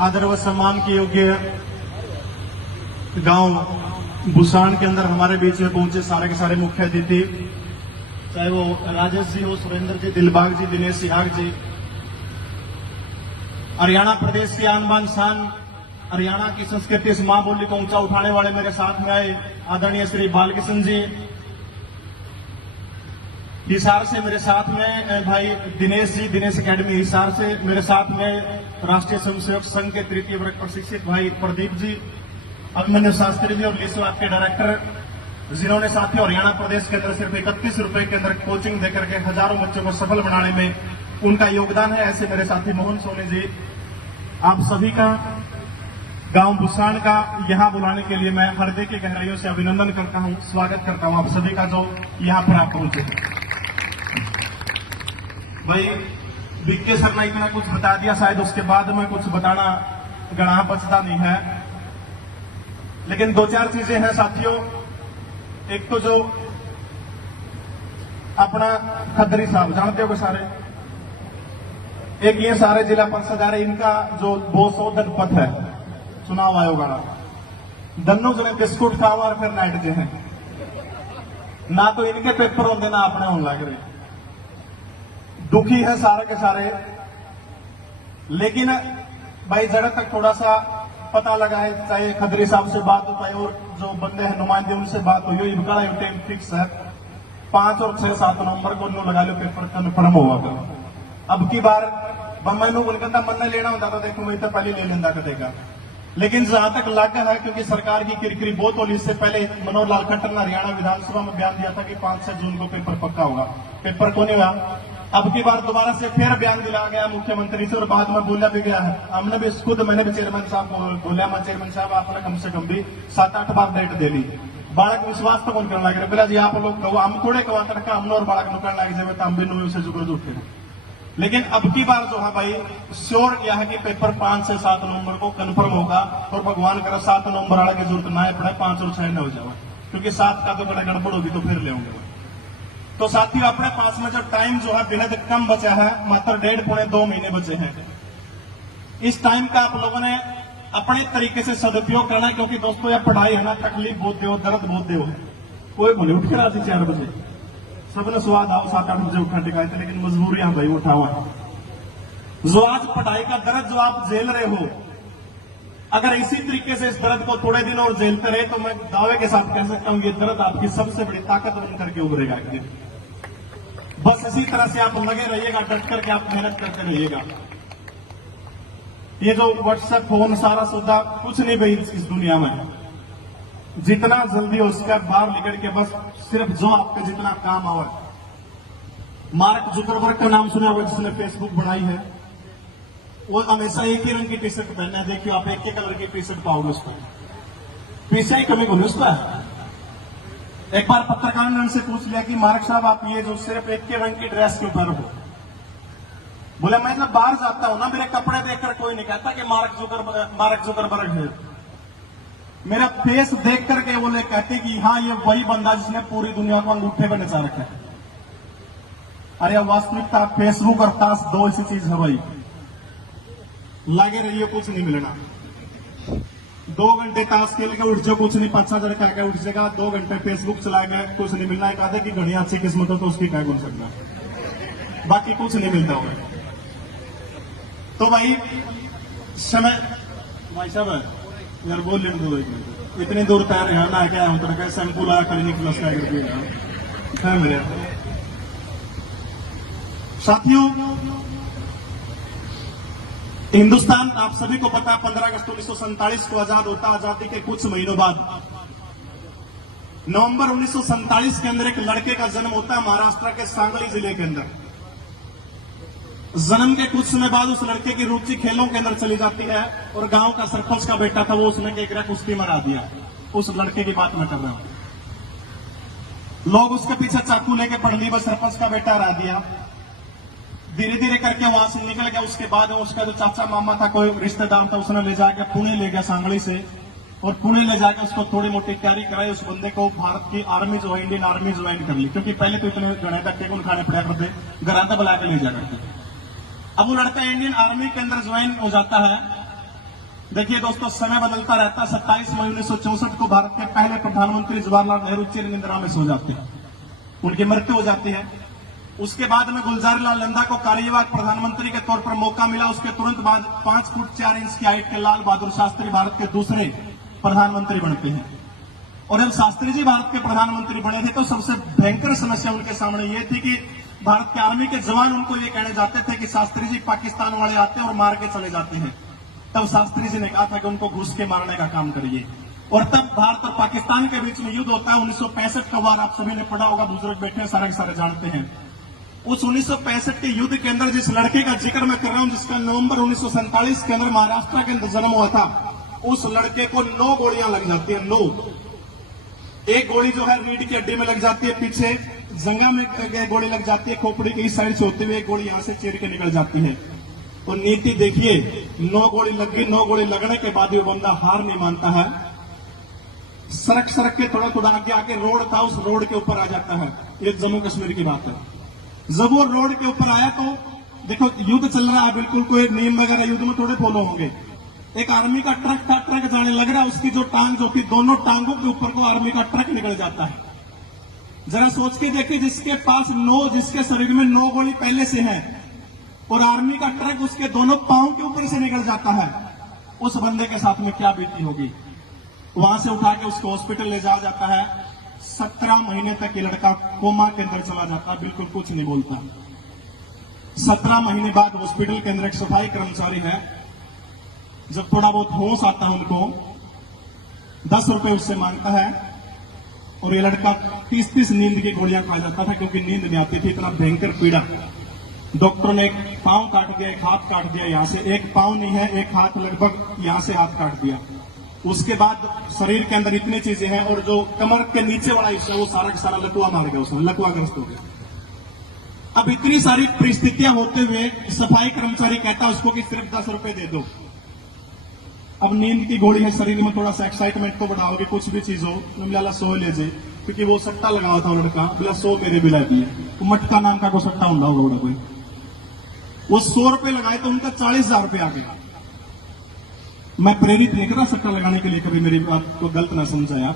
आदर व सम्मान के योग्य गांव बुसान के अंदर हमारे बीच में पहुंचे सारे के सारे मुख्य अतिथि, चाहे वो राजेश जी हो, सुरेंद्र जी, दिलबाग जी, दिनेश सिहाग जी, हरियाणा प्रदेश की आन बान शान, हरियाणा की संस्कृति इस मां बोली को ऊंचा उठाने वाले मेरे साथ में आए आदरणीय श्री बालकिशन जी, हिसार से मेरे साथ में भाई दिनेश जी, दिनेश एकेडमी हिसार से मेरे साथ में राष्ट्रीय स्वयंसेवक संघ के तृतीय वर्ग प्रशिक्षित भाई प्रदीप जी, अभिमन्यु शास्त्री जी और लिसवाप के डायरेक्टर, जिन्होंने साथियों हरियाणा प्रदेश के अंदर सिर्फ 31 रुपए के अंदर कोचिंग देकर के हजारों बच्चों को सफल बनाने में उनका योगदान है। ऐसे मेरे साथी मोहन सोनी जी, आप सभी का गांव बुसान का यहां बुलाने के लिए मैं हृदय की गहराइयों से अभिनंदन करता हूं, स्वागत करता हूं आप सभी का जो यहां पर आप पहुंचे। भाई बीके सर ने इतना कुछ बता दिया, शायद उसके बाद में कुछ बताना गणा बचता नहीं है, लेकिन दो चार चीजें हैं साथियों। एक तो जो अपना खदरी साहब जानते हो सारे, एक ये सारे जिला परिषद आ रहे, इनका जो 200 जनपद है चुनाव आयोग वाला, दन्नू जने बिस्कुट खाओ और फिर नाइट जे हैं ना, तो इनके पेपर होंगे ना अपने होने लग रहे। दुखी है सारे के सारे, लेकिन भाई जरा तक थोड़ा सा पता लगा है, चाहे खदरी साहब से बात हो, चाहे और जो बंदे हैं नुमाइंदे उनसे बात हो, ये बड़ा टाइम फिक्स है 5 और 6, 7 नवंबर को नो लगा लो पेपर कन्फर्म होगा। अब की बार मैनू उनका मन नहीं लेना होता था, देखो मैं तो पहले ले लेंदा कदेगा, लेकिन जहां तक लग है क्योंकि सरकार की किरकिरी बहुत होली, इससे पहले मनोहर लाल खट्टर ने हरियाणा विधानसभा में बयान दिया था कि 5-6 जून को पेपर पक्का होगा, पेपर को नहीं हुआ। अब की बार दोबारा से फिर बयान दिला गया मुख्यमंत्री से और बाद में बोला भी गया है, हमने भी खुद मैंने भी चेयरमैन साहब को बोला, मैं चेयरमैन साहब आपने कम से कम भी 7-8 बार डेट दे ली, बालक विश्वास तो कौन करने लगे, बोला जी आप लोग कहो हम थोड़े कवा तक हमने और बालक नुकड़ लगे जाए तो हम भी नुई से जुगड़ उठे। लेकिन अब की बार जो है भाई श्योर यह है कि पेपर 5 से 7 नवंबर को कंफर्म होगा, और भगवान करे 7 नवंबर वाले की जरूरत ना पड़े, 5 और 6 न हो जाए, क्योंकि 7 का तो बड़ा गड़बड़ होगी तो फिर ले होंगे। तो साथियों अपने पास में जो टाइम जो है बेहद कम बचा है, मात्र 1.5-2 महीने बचे हैं। इस टाइम का आप लोगों ने अपने तरीके से सदुपयोग करना है, क्योंकि दोस्तों यह पढ़ाई है ना, तकलीफ बहुत दे, दर्द बहुत दे है। कोई बोले उठ के रात 4 बजे सबने स्वाद आओ 7-8 बजे उठा टिकाए थे, लेकिन मजबूरियां भाई उठा हुआ है। जो आज पढ़ाई का दर्द जो आप झेल रहे हो, अगर इसी तरीके से इस दर्द को थोड़े दिन और झेलते रहे तो मैं दावे के साथ कह सकता हूं ये दर्द आपकी सबसे बड़ी ताकत बन करके उभरेगा एक दिन। बस इसी तरह से आप लगे रहिएगा, डट करके आप मेहनत करते रहिएगा। ये जो व्हाट्सएप फोन सारा सौदा कुछ नहीं भाई इस दुनिया में, जितना जल्दी हो उसका बाहर निकल के बस सिर्फ जो आपके जितना काम आवे। मार्क जुकरबर्ग का नाम सुना होगा, जिसने फेसबुक बनाई है, वो हमेशा एक ही रंग की टी शर्ट पहनना है। देखियो आप एक ही कलर की टी शर्ट पाओगे उस पर, पीछे ही कमी होगी उस पर। एक बार पत्रकार ने उनसे पूछ लिया कि मार्क साहब आप ये जो सिर्फ एक के रंग की ड्रेस क्यों पहन हो? बोले मैं जब बाहर जाता हूं ना, मेरे कपड़े देखकर कोई नहीं कहता कि मार्क जुकरबर्ग है, मेरा फेस देख करके वो लोग कहते कि हाँ ये वही बंदा जिसने पूरी दुनिया को अंगूठे पर नचा रखा है। अरे वास्तविकता फेसबुक और ताश 2 ऐसी चीज है भाई, लगे रहिए कुछ नहीं मिलना। 2 घंटे ताश खेल के उठ जाओ कुछ नहीं, 5-6 जन कह के उठ जाएगा, 2 घंटे फेसबुक चलाएगा कुछ नहीं मिलना। एक आधे की घड़ी अच्छी किस्मत हो तो उसकी क्या बोल सकता, बाकी कुछ नहीं मिलता होगा। तो भाई समय भाई साहब यार बोल लेने दो, इतनी दूर तैयार है ना क्या उतर का शैम्पू ला क्लिनिक प्लस का करके मेरे साथियों। हिंदुस्तान आप सभी को पता है 15 अगस्त 1947 को आजाद होता। आजादी के कुछ महीनों बाद नवंबर 1947 के अंदर एक लड़के का जन्म होता है महाराष्ट्र के सांगली जिले के अंदर। जन्म के कुछ समय बाद उस लड़के की रुचि खेलों के अंदर चली जाती है, और गांव का सरपंच का बेटा था, वो उसने एक कुश्ती मरा दिया। उस लड़के की बात मैं कर रहा हूं। लोग उसके पीछे चाकू लेके पड़ली में सरपंच का बेटा हरा दिया। धीरे धीरे करके वहां से निकल गया। उसके बाद उसका जो चाचा मामा था, कोई रिश्तेदार था, उसने ले जाकर पुणे ले गया सांगली से, और पुणे ले जाकर उसको थोड़ी मोटी तैयारी कराई। उस बंदे को भारत की आर्मी जो है, इंडियन आर्मी ज्वाइन कर ली, क्योंकि पहले तो इतने गणे तक टेकुन खाने पड़ा करते, घराता बुला के ले जा करते। अब वो लड़का इंडियन आर्मी के अंदर ज्वाइन हो जाता है, देखिए दोस्तों, समय बदलता रहता है। 27 मई 1964 को भारत के पहले प्रधानमंत्री जवाहरलाल नेहरू चिर निद्रा में सो जाते हैं, उनकी मृत्यु हो जाती है। उसके बाद में गुलजारीलाल नंदा को कार्यवाहक प्रधानमंत्री के तौर पर मौका मिला। उसके तुरंत बाद 5 फुट 4 इंच की हाइट के लाल बहादुर शास्त्री भारत के दूसरे प्रधानमंत्री बनते हैं। और जब शास्त्री जी भारत के प्रधानमंत्री बने थे तो सबसे भयंकर समस्या उनके सामने ये थी कि भारत के आर्मी के जवान उनको ये कहने जाते थे कि शास्त्री जी पाकिस्तान वाले आते हैं और मार के चले जाते हैं। तब शास्त्री जी ने कहा था कि उनको घुस के मारने का काम करिए। और तब भारत और पाकिस्तान के बीच में युद्ध होता है। 1965 का वार आप सभी ने पढ़ा होगा, बुजुर्ग बैठे हैं, सारे के सारे जानते हैं। उस 1965 के युद्ध के अंदर जिस लड़के का जिक्र मैं कर रहा हूं, जिसका नवंबर 1947 के अंदर महाराष्ट्र के अंदर जन्म हुआ था, उस लड़के को 9 गोलियां लग जाती है। 9। एक गोली जो है रीढ़ की हड्डी में लग जाती है, पीछे जंगा में गोली लग जाती है, खोपड़ी की इस साइड से होते हुए एक गोली यहां से चीर के निकल जाती है। तो नीति देखिए, 9 गोली लग गई। 9 गोली लगने के बाद वो बंदा हार नहीं मानता है, सड़क सड़क के थोड़ा आगे आके रोड था, उस रोड के ऊपर आ जाता है। ये जम्मू कश्मीर की बात है। जब वो रोड के ऊपर आया तो देखो युद्ध चल रहा है, बिल्कुल कोई नियम वगैरह युद्ध में थोड़े फॉलो होंगे। एक आर्मी का ट्रक था, ट्रक जाने लग रहा है, उसकी जो टांग जो थी, दोनों टांगों के ऊपर को आर्मी का ट्रक निकल जाता है। जरा सोच के देखिए, जिसके पास 9, जिसके शरीर में 9 गोली पहले से है और आर्मी का ट्रक उसके दोनों पांव के ऊपर से निकल जाता है, उस बंदे के साथ में क्या बीती होगी। वहां से उठा के उसको हॉस्पिटल ले जाया जाता है। 17 महीने तक ये लड़का कोमा के अंदर चला जाता है, बिल्कुल कुछ नहीं बोलता। 17 महीने बाद हॉस्पिटल के अंदर एक सफाई कर्मचारी है, जब थोड़ा बहुत होश आता है उनको 10 रुपए उससे मांगता है। और ये लड़का 30 नींद की गोलियां खा जाता था, क्योंकि नींद नहीं आती थी, इतना भयंकर पीड़ा। डॉक्टर ने एक पांव काट दिया, एक हाथ काट दिया, यहां से एक पांव नहीं है, एक हाथ लगभग यहां से हाथ काट दिया। उसके बाद शरीर के अंदर इतनी चीजें हैं और जो कमर के नीचे वाला हिस्सा वो सारा का सारा लकवा मार गया, उसमें लकवाग्रस्त हो गया। अब इतनी सारी परिस्थितियां होते हुए सफाई कर्मचारी कहता है उसको कि सिर्फ 10 रुपए दे दो। अब नींद की गोली है, शरीर में थोड़ा सा एक्साइटमेंट तो बढ़ाओगे, कुछ भी चीज हो, मिला 100 ले जाए, क्योंकि वो सट्टा लगा था लड़का, बोला 100 मेरे बिला दिए। वो मटका नाम का कोई सट्टा होगा कोई, वो 100 रुपए लगाए तो उनका 40,000 रुपए आ गया। मैं प्रेरित नहीं कर रहा सट्टा लगाने के लिए, कभी मेरी बात को गलत ना समझा यार।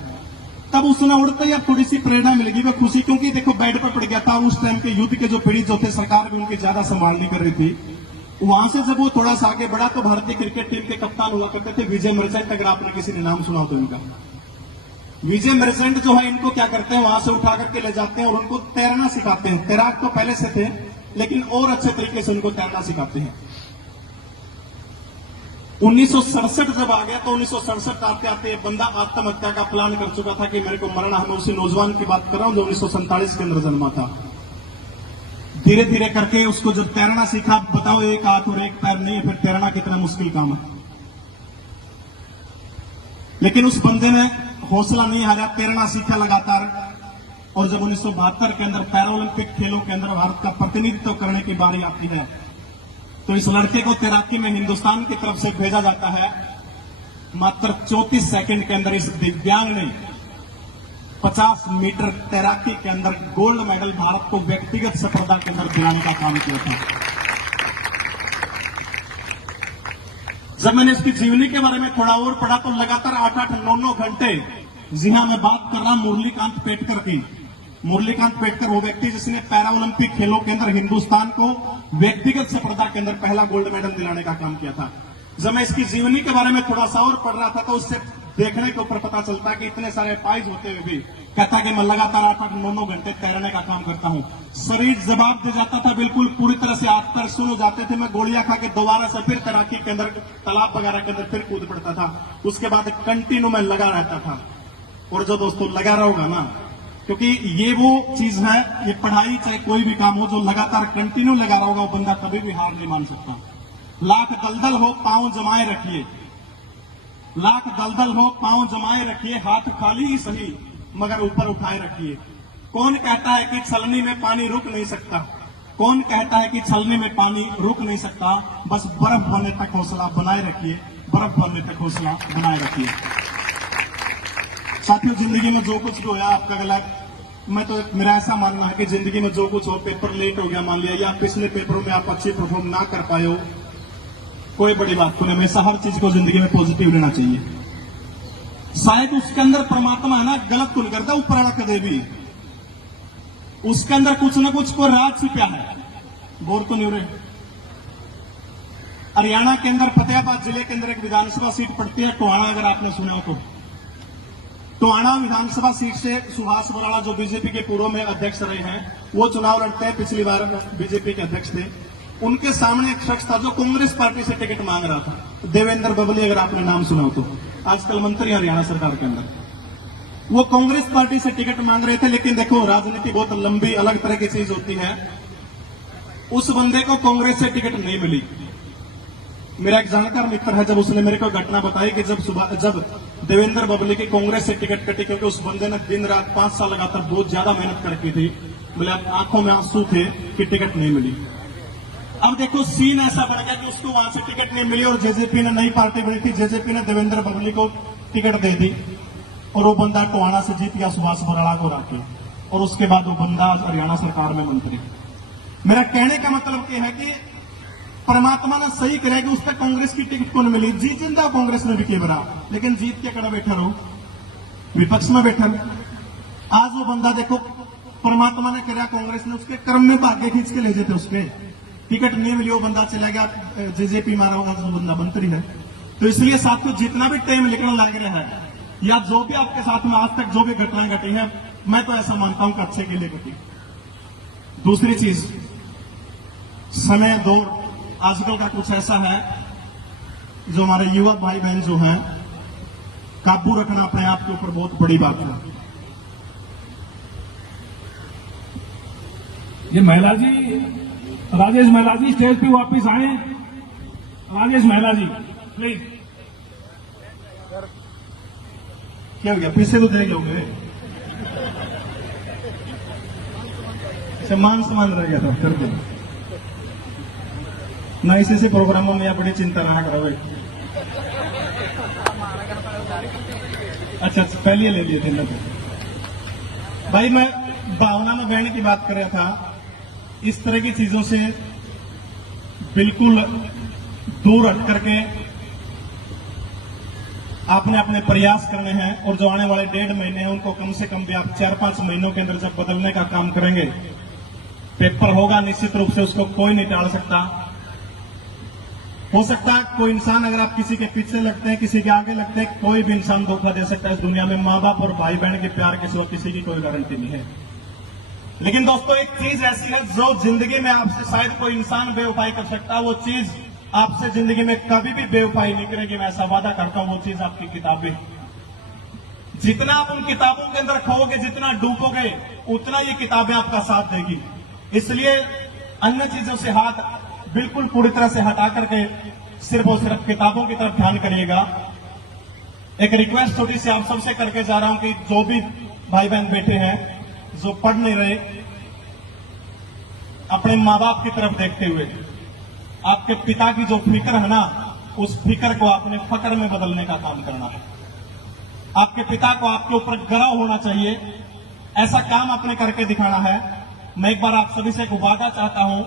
तब उसने उड़ते यार थोड़ी सी प्रेरणा मिलेगी, वह खुशी, क्योंकि देखो बेड पर पड़ गया था। उस टाइम के युद्ध के जो पीड़ित जो थे, सरकार भी उनकी ज्यादा संभाल नहीं कर रही थी। वहां से जब वो थोड़ा सा आगे बढ़ा तो भारतीय क्रिकेट टीम के कप्तान हुआ करते थे विजय मर्चेंट, अगर आपने किसी ने नाम सुना हो तो इनका। विजय मर्चेंट जो है, इनको क्या करते हैं, वहां से उठा करके ले जाते हैं और उनको तैरना सिखाते हैं। तैराक तो पहले से थे, लेकिन और अच्छे तरीके से उनको तैरना सिखाते हैं। 1967 जब आ गया तो 1967 आते आते ये बंदा आत्महत्या का प्लान कर चुका था कि मेरे को मरना है। मैं उसी नौजवान की बात कर रहा हूं जो 1947 के अंदर जन्मा था। धीरे धीरे करके उसको जब तैरना सीखा, बताओ एक हाथ और एक पैर नहीं है, फिर तैरना कितना मुश्किल काम है। लेकिन उस बंदे ने हौसला नहीं हारा, तैरना सीखा लगातार। और जब 1972 के अंदर पैरालंपिक खेलों के अंदर भारत का प्रतिनिधित्व करने की बारी आती है, तो इस लड़के को तैराकी में हिंदुस्तान की तरफ से भेजा जाता है। मात्र 34 सेकंड के अंदर इस दिव्यांग ने 50 मीटर तैराकी के अंदर गोल्ड मेडल भारत को व्यक्तिगत सफलता के अंदर दिलाने का काम किया था। जब मैंने इसकी जीवनी के बारे में थोड़ा और पढ़ा तो लगातार 8-8, 9-9 घंटे, जी हां मैं बात कर रहा हूं मुरलीकांत पेटकर की। मुरलीकांत पेटकर वो व्यक्ति जिसने पैरालंपिक खेलों के अंदर हिंदुस्तान को व्यक्तिगत सफलता के अंदर पहला गोल्ड मेडल दिलाने का काम किया था। जब मैं इसकी जीवनी के बारे में थोड़ा सा और पढ़ रहा था तो उससे देखने के ऊपर पता चलता है कि इतने सारे पाइज होते हुए भी कहता कि मैं लगातार 8-8, 9-9 घंटे तैरने का काम करता हूं। शरीर जवाब दे जाता था, बिल्कुल पूरी तरह से हाथ पैर सुन हो जाते थे। मैं गोलियां खा के दोबारा से फिर तैराकी के अंदर, तालाब वगैरह के अंदर फिर कूद पड़ता था। उसके बाद कंटिन्यू में लगा रहता था। और जो दोस्तों लगा रहोगा ना, क्योंकि ये वो चीज है, ये पढ़ाई चाहे कोई भी काम हो, जो लगातार कंटिन्यू लगा रहा होगा वो बंदा कभी भी हार नहीं मान सकता। लाख दलदल हो पांव जमाए रखिए, लाख दलदल हो पांव जमाए रखिए, हाथ खाली ही सही मगर ऊपर उठाए रखिए। कौन कहता है कि छलनी में पानी रुक नहीं सकता? कौन कहता है कि छलनी में पानी रुक नहीं सकता? बस बर्फ बनने तक हौसला बनाए रखिए, बर्फ बनने तक हौसला बनाए रखिए। साथियों, जिंदगी में जो कुछ भी होया आपका गलत, मैं तो मेरा ऐसा मानना है कि जिंदगी में जो कुछ हो, पेपर लेट हो गया मान लिया, या पिछले पेपरों में आप अच्छी परफॉर्म ना कर पाए हो, कोई बड़ी बात को नहीं, हमेशा हर चीज को जिंदगी में पॉजिटिव लेना चाहिए। शायद उसके अंदर परमात्मा है ना, गलत तो नहीं करता, ऊपर वाला कदे भी उसके अंदर कुछ ना कुछ को राज छिपा है। बोर तो नहीं हो रहे। हरियाणा के अंदर फतेहाबाद जिले के अंदर एक विधानसभा सीट पड़ती है टोहाना, अगर आपने सुना हो तो। टोहाना विधानसभा सीट से सुभाष बराला जो बीजेपी के पूर्व में अध्यक्ष रहे हैं, वो चुनाव लड़ते हैं, पिछली बार बीजेपी के अध्यक्ष थे। उनके सामने एक शख्स था जो कांग्रेस पार्टी से टिकट मांग रहा था, देवेंद्र बबली, अगर आपने नाम सुना हो तो, आजकल मंत्री हरियाणा सरकार के अंदर। वो कांग्रेस पार्टी से टिकट मांग रहे थे, लेकिन देखो राजनीति बहुत लंबी अलग तरह की चीज होती है। उस बंदे को कांग्रेस से टिकट नहीं मिली। मेरा एक जानकार मित्र है, जब उसने मेरे को घटना बताई कि जब देवेंद्र बबली की कांग्रेस से टिकट कटी, क्योंकि उस बंदे ने दिन रात 5 साल लगातार बहुत ज्यादा मेहनत करके थी, बोले आंखों में आंसू थे कि टिकट नहीं मिली। अब देखो सीन ऐसा बन गया कि उसको वहां से टिकट नहीं मिली और जेजेपी ने, नई पार्टी बनी थी, जेजेपी ने देवेंद्र बबली को टिकट दे दी और वो बंदा टोहाना से जीत गया सुभाष बराला को हरा के, और उसके बाद वो बंदा हरियाणा सरकार में मंत्री। मेरा कहने का मतलब यह है कि परमात्मा ने सही करे कि उसका कांग्रेस की टिकट को नहीं मिली। जीत जिंदा कांग्रेस ने भी के बरा, लेकिन जीत के कड़ा बैठा रहो, विपक्ष में बैठा। आज वो बंदा देखो परमात्मा ने करा, कांग्रेस ने उसके कर्म में भाग्य खींच के ले जाते, उसके टिकट नहीं मिली, वो बंदा चला गया, जेजेपी मारा होगा तो बंदा मंत्री है। तो इसलिए साथियों, जितना भी टाइम निकलने लग रहा है या जो भी आपके साथ में आज तक जो भी घटनाएं घटी है, मैं तो ऐसा मानता हूं कि अच्छे के लिए घटी। दूसरी चीज, समय दौर आजकल का कुछ ऐसा है जो हमारे युवा भाई बहन जो हैं, काबू रखना अपने आप के ऊपर बहुत बड़ी बात है। ये महिला जी, राजेश महिला जी स्टेज पे वापस आए। राजेश महिला जी प्लीज। क्या हो गया, फिर से तो देंगे होंगे, मान सम्मान रह गया था, कर दो ना। ऐसे प्रोग्रामों में या बड़ी चिंता ना करो। अच्छा पहले ले लिए थे ना भाई। मैं भावना में बहने की बात कर रहा था। इस तरह की चीजों से बिल्कुल दूर हट करके आपने अपने प्रयास करने हैं, और जो आने वाले 1.5 महीने हैं उनको कम से कम भी आप 4-5 महीनों के अंदर जब बदलने का काम करेंगे, पेपर होगा निश्चित रूप से, उसको कोई नहीं टाल सकता। हो सकता है कोई इंसान, अगर आप किसी के पीछे लगते हैं, किसी के आगे लगते हैं, कोई भी इंसान धोखा दे सकता है इस दुनिया में। माँ बाप और भाई बहन के प्यार के सिवा किसी की कोई गारंटी नहीं है। लेकिन दोस्तों, एक चीज ऐसी है जो जिंदगी में आपसे शायद कोई इंसान बेवफाई कर सकता है, वो चीज आपसे जिंदगी में कभी भी बेवफाई नहीं करेगी। मैं ऐसा वादा करता हूं, वो चीज आपकी किताबें। जितना आप उन किताबों के अंदर खोओगे, जितना डूबोगे, उतना ये किताबें आपका साथ देगी। इसलिए अन्य चीजों से हाथ बिल्कुल पूरी तरह से हटा करके सिर्फ और सिर्फ किताबों की तरफ ध्यान करिएगा। एक रिक्वेस्ट छोटी सी आप सबसे करके जा रहा हूं कि जो भी भाई बहन बैठे हैं, जो पढ़ नहीं रहे, अपने माँ बाप की तरफ देखते हुए आपके पिता की जो फिक्र है ना, उस फिक्र को आपने फक्र में बदलने का काम करना है। आपके पिता को आपके ऊपर गर्व होना चाहिए, ऐसा काम आपने करके दिखाना है। मैं एक बार आप सभी से एक वादा चाहता हूं,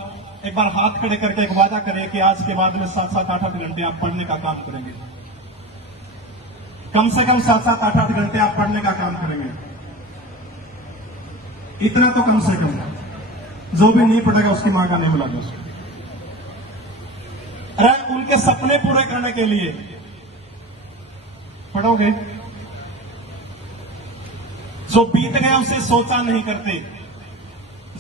एक बार हाथ खड़े करके एक वादा करें कि आज के बाद में 7-7, 8-8 घंटे आप पढ़ने का काम करेंगे। कम से कम 7-7, 8-8 घंटे आप पढ़ने का काम करेंगे। इतना तो कम से कम, जो भी नहीं पढ़ेगा उसकी मां का नहीं मिला दोस्तों। अरे उनके सपने पूरे करने के लिए पढ़ोगे। जो बीत गया उसे सोचा नहीं करते,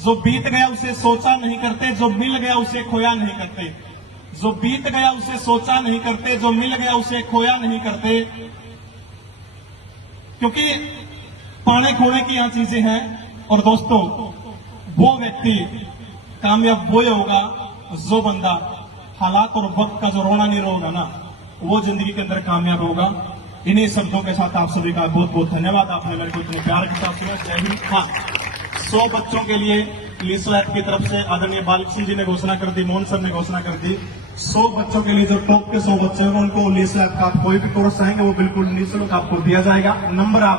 जो बीत गया उसे सोचा नहीं करते, जो मिल गया उसे खोया नहीं करते। जो बीत गया उसे सोचा नहीं करते, जो मिल गया उसे खोया नहीं करते। क्योंकि पाने खोने की यहां चीजें हैं। और दोस्तों, वो व्यक्ति कामयाब वो होगा जो बंदा हालात और वक्त का जो रोना नहीं रोगा ना, वो जिंदगी के अंदर कामयाब होगा। इन्हीं शब्दों के साथ आप सभी का बहुत बहुत धन्यवाद। आपने मेरे को इतने प्यार के साथ सुना। जय हिंद। हाँ, 100 बच्चों के लिए लीसो ऐप की तरफ से आदरणीय बालक सिंह जी ने घोषणा कर दी, मोहन सर ने घोषणा कर दी। 100 बच्चों के लिए, जो टॉप के 100 बच्चे हैं, उनको लीसो ऐप का कोई भी कोर्स आएंगे वो बिल्कुल निःशुल्क आपको दिया जाएगा। नंबर आप